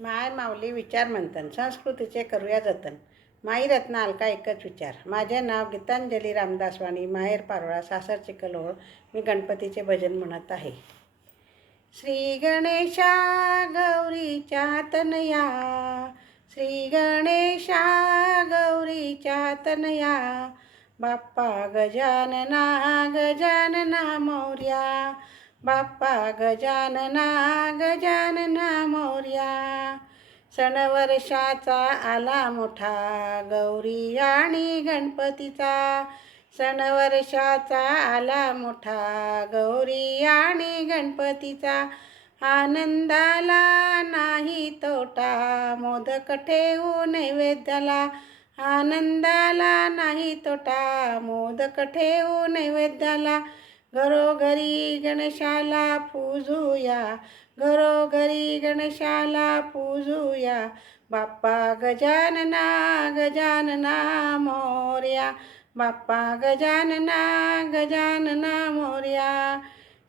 माय माऊली विचार मंथन संस्कृतीचे करूया जतन. माई रत्ना अलका एकच विचार. माझे नाव गीतांजली रामदास वाणी, माहेर पारोळा, सासर चिखलोळ. मी गणपतीचे भजन म्हणत आहे. श्री गणेशा गौरीच्या तनया, श्री गणेशा गौरीच्या तनया, बाप्पा गजानना गजानना मोरया, बाप्पा गजानना गजानना मोरया. सण वर्षाचा आला मोठा, गौरी आणि गणपतीचा. सण वर्षाचा आला मोठा, गौरी आणि गणपतीचा. आनंदाला नाही तोटा, मोदक ठेवू नैवेद्याला. आनंदाला नाही तोटा, मोदक ठेवू नैवेद्याला. घरोघरी गणेशाला पूजूया, घरोघरी गणेशाला पूजूया. बाप्पा गजानना गजानना मोरया, बाप्पा गजानना गजानना मोरया.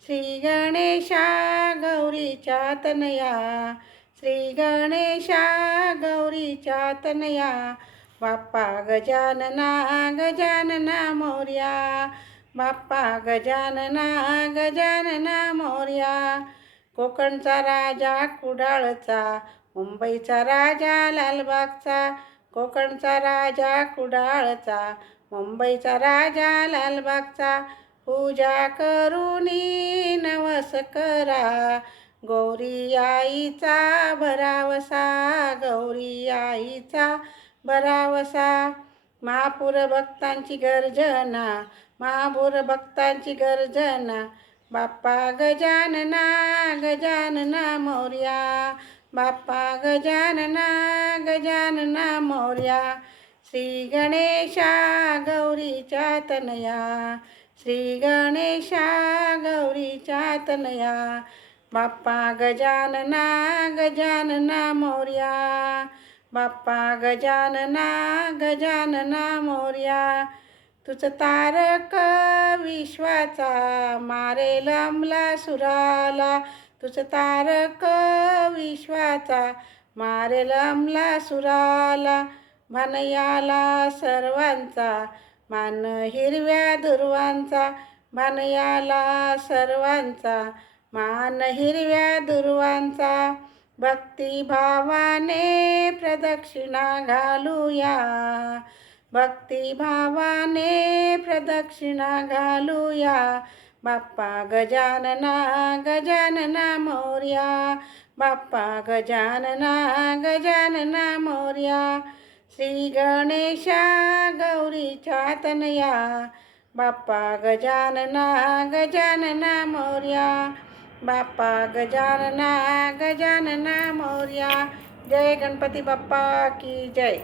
श्री गणेशा गौरीच्या तनया, श्री गणेशा गौरीच्या तनया, बाप्पा गजानना गजानना मोरया, बाप्पा गजानना गजानना मोरया. कोकणचा राजा कुडाळचा, मुंबईचा राजा लालबागचा. कोकणचा राजा कुडाळचा, मुंबईचा राजा लालबागचा. पूजा करुनी नवस करा, गौरी आईचा भरावसा, गौरी आईचा भरावसा. महापूर भक्तांची गर्जना, महापूर भक्तांची गर्जना. बाप्पा गजानना गजानना मोरया, बाप्पा गजानना गजानना मोरया. श्री गणेशा गौरीच्या तनया, श्री गणेशा गौरीच्या तनया, बाप्पा गजानना गजानना मोरया, बाप्पा गजानना गजानना मोरया. तुझ तारक विश्वाचा, मारेल अंमला सुराला. तुझ तारक विश्वाचा, मारेल अंमला सुराला. भानयाला सर्वांचा, मान हिरव्या दुर्वांचा. भानयाला सर्वांचा, मान हिरव्या दुर्वांचा. भक्तिभावाने प्रदक्षिणा घालूया, भक्तिभावाने प्रदक्षिणा घालूया. बाप्पा गजानना गजानना मोरया, बाप्पा गजानना गजानना मोरया. श्री गणेशा गौरीच्या तनया, बाप्पा गजानना गजानना मोरया, बाप्पा गजानना गजानना मोरया. जय गणपती बाप्पा की जय.